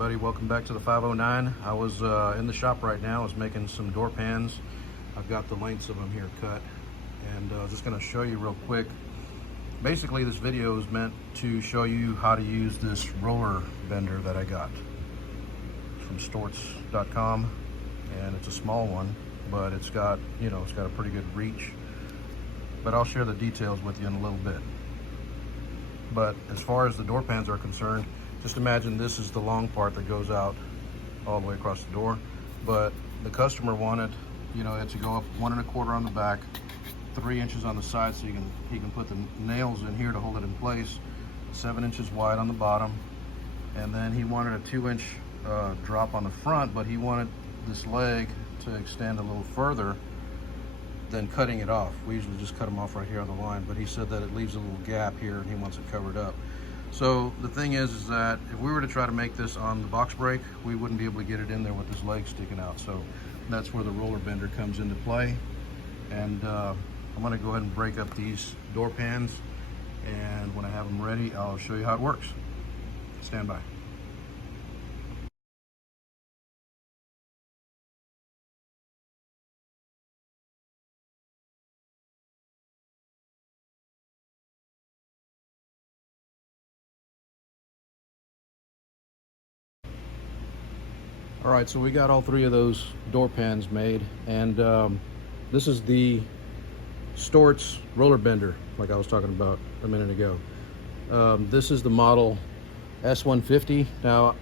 everybody, welcome back to the 509. I was in the shop right now. I was making some door pans. I've got the lengths of them here cut, and just going to show you real quick. Basically, this video is meant to show you how to use this roller bender that I got from storts.com, and it's a small one, but it's got, it's got a pretty good reach. But I'll share the details with you in a little bit. But as far as the door pans are concerned, just imagine this is the long part that goes out all the way across the door. But the customer wanted, it to go up 1 1/4 on the back, 3 inches on the side, so he can put the nails in here to hold it in place, 7 inches wide on the bottom, and then he wanted a 2-inch drop on the front, but he wanted this leg to extend a little further than cutting it off. We usually just cut them off right here on the line, but he said that it leaves a little gap here and he wants it covered up. So the thing is that if we were to try to make this on the box brake, we wouldn't be able to get it in there with this leg sticking out. So that's where the roller bender comes into play. And I'm gonna go ahead and break up these door pans, and when I have them ready, I'll show you how it works. Stand by. All right, so we got all 3 of those door pans made, and this is the Storts roller bender, like I was talking about a minute ago. This is the model S150. Now,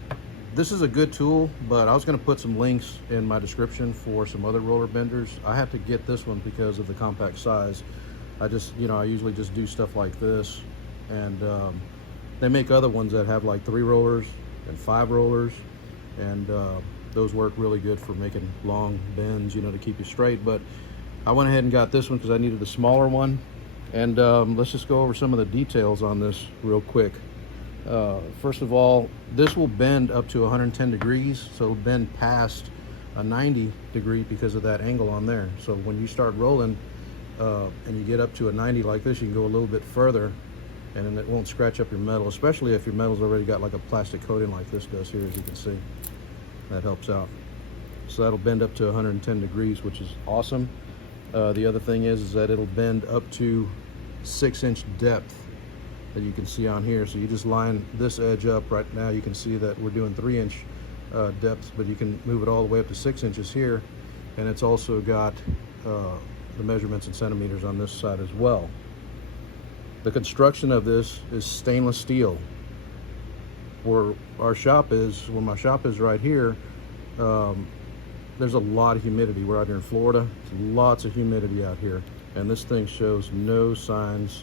this is a good tool, but I was going to put some links in my description for some other roller benders. I had to get this one because of the compact size. I just, I usually just do stuff like this, and they make other ones that have like 3 rollers and 5 rollers, and those work really good for making long bends, to keep you straight. But I went ahead and got this one because I needed a smaller one. And let's just go over some of the details on this real quick. First of all, this will bend up to 110 degrees, so it'll bend past a 90 degree because of that angle on there. So when you start rolling and you get up to a 90 like this, you can go a little bit further, and then it won't scratch up your metal, especially if your metal's already got like a plastic coating like this does here, as you can see. That helps out. So that'll bend up to 110 degrees, which is awesome. The other thing is that it'll bend up to 6-inch depth that you can see on here. So you just line this edge up. Right now you can see that we're doing 3-inch depths, but you can move it all the way up to 6 inches here. And it's also got the measurements in centimeters on this side as well. The construction of this is stainless steel. Where my shop is right here, there's a lot of humidity. We're out here in Florida. There's lots of humidity out here, and this thing shows no signs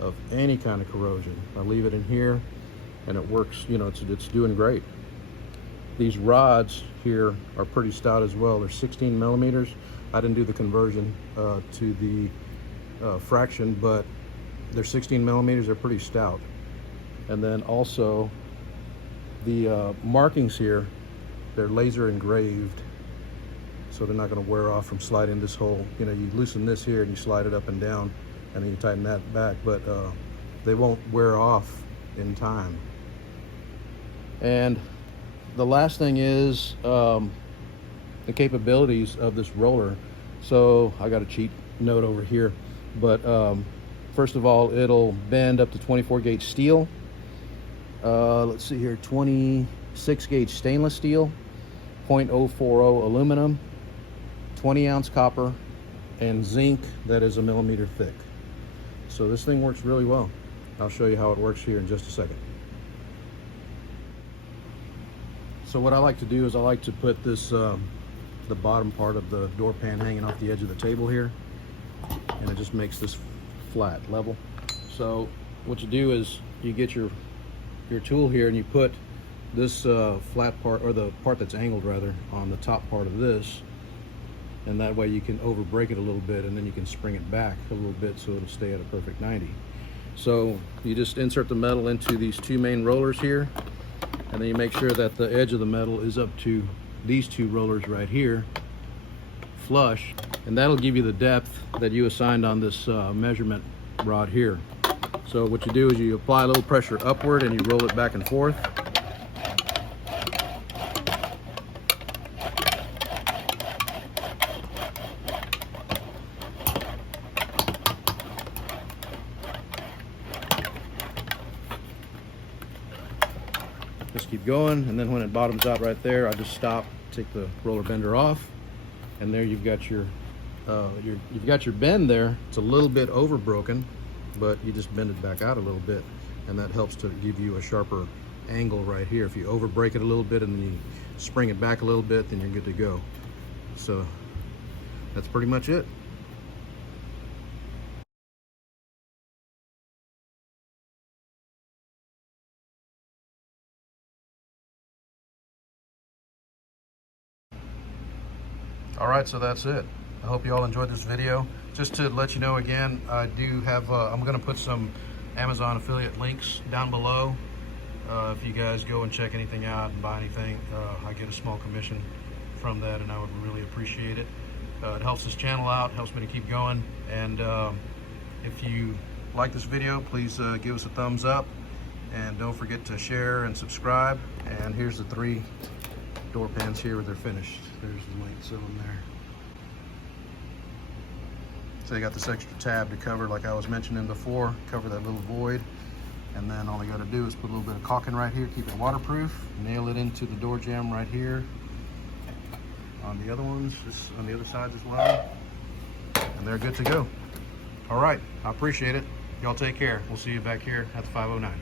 of any kind of corrosion. I leave it in here and it works, it's doing great. These rods here are pretty stout as well. They're 16 millimeters. I didn't do the conversion to the fraction, but they're 16 millimeters. They're pretty stout. And then also the markings here, they're laser engraved, so they're not going to wear off from sliding this hole. You loosen this here and you slide it up and down, and then you tighten that back, but they won't wear off in time. And the last thing is the capabilities of this roller. So I got a cheat note over here, but first of all, it'll bend up to 24 gauge steel. Let's see here, 26 gauge stainless steel, 0.040 aluminum, 20-ounce copper, and zinc that is 1 millimeter thick. So this thing works really well. I'll show you how it works here in just a second. So what I like to do is I like to put this, the bottom part of the door pan hanging off the edge of the table here, and it just makes this flat, level. So what you do is you get your tool here and you put this flat part, or the part that's angled rather, on the top part of this, and that way you can over break it a little bit, and then you can spring it back a little bit so it'll stay at a perfect 90. So you just insert the metal into these 2 main rollers here, and then you make sure that the edge of the metal is up to these 2 rollers right here, flush, and that'll give you the depth that you assigned on this measurement rod here. So what you do is you apply a little pressure upward and you roll it back and forth. just keep going, and then when it bottoms out right there, I just stop, take the roller bender off, and there you've got your bend there. It's a little bit over broken, but you just bend it back out a little bit, and that helps to give you a sharper angle right here. If you over break it a little bit and then you spring it back a little bit, then you're good to go. So that's pretty much it. All right, so that's it. I hope you all enjoyed this video. Just to let you know again, I do have, I'm gonna put some Amazon affiliate links down below. If you guys go and check anything out and buy anything, I get a small commission from that, and I would really appreciate it. It helps this channel out, helps me to keep going. And if you like this video, please give us a thumbs up, and don't forget to share and subscribe. And here's the 3 door pans here where they're finished. There's the links of them there. So you got this extra tab to cover, like I was mentioning before, cover that little void. And then all you got to do is put a little bit of caulking right here, keep it waterproof, nail it into the door jamb right here. On the other ones, just on the other sides as well. And they're good to go. All right, I appreciate it. Y'all take care. We'll see you back here at the 509.